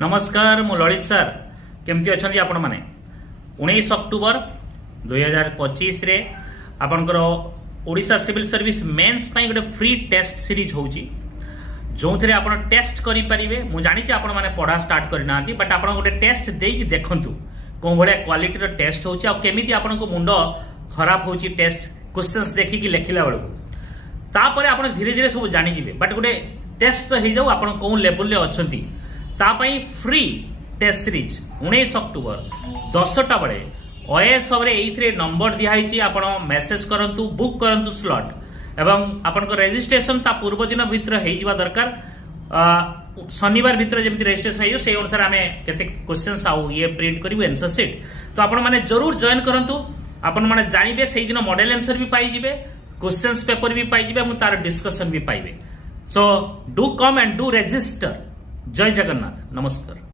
नमस्कार मु ललित सर केमती अच्छा आपण मैंने 19 अक्टोबर 2025 रे आपनकर ओडिशा सिविल सर्विस मेंस गोटे फ्री टेस्ट सीरीज होची जो थे आप टेस्ट करेंगे मुझे जानी आपण मैंने पढ़ा स्टार्ट करना बट आप गोटे टेस्ट देकी देखु कौन भाया क्वालिटी टेस्ट होमी आपण मुंड खराब हो टेस्ट क्वेश्चंस देखिकी लिखला बेलू तापर आप धीरे धीरे सब जानीजे बट गोटे टेस्ट तो हो जाऊ आप कौन लेवल अच्छा तापाई फ्री टेस्ट सीरीज 19 अक्टोबर 10टा बेले OSM ये नंबर दिखाई आप मेसेज करूँ बुक करूँ स्लॉट एवं आपण रेजिस्ट्रेशन ता पूर्व दिन भितर हो दरकार शनिवार भितर जमी रेजिस्ट्रेशन हो अनुसार आम के क्वेश्चंस आउ ये प्रिंट करूँ आंसर सीट तो आपण मैंने जरूर जॉइन करूँ आपण मैंने जानवे से दिन मॉडल आंसर भी पाइबे क्वेश्चंस पेपर भी पाइबे और तार डिस्कशन भी पाइबे so do come and do register जय जगन्नाथ नमस्कार।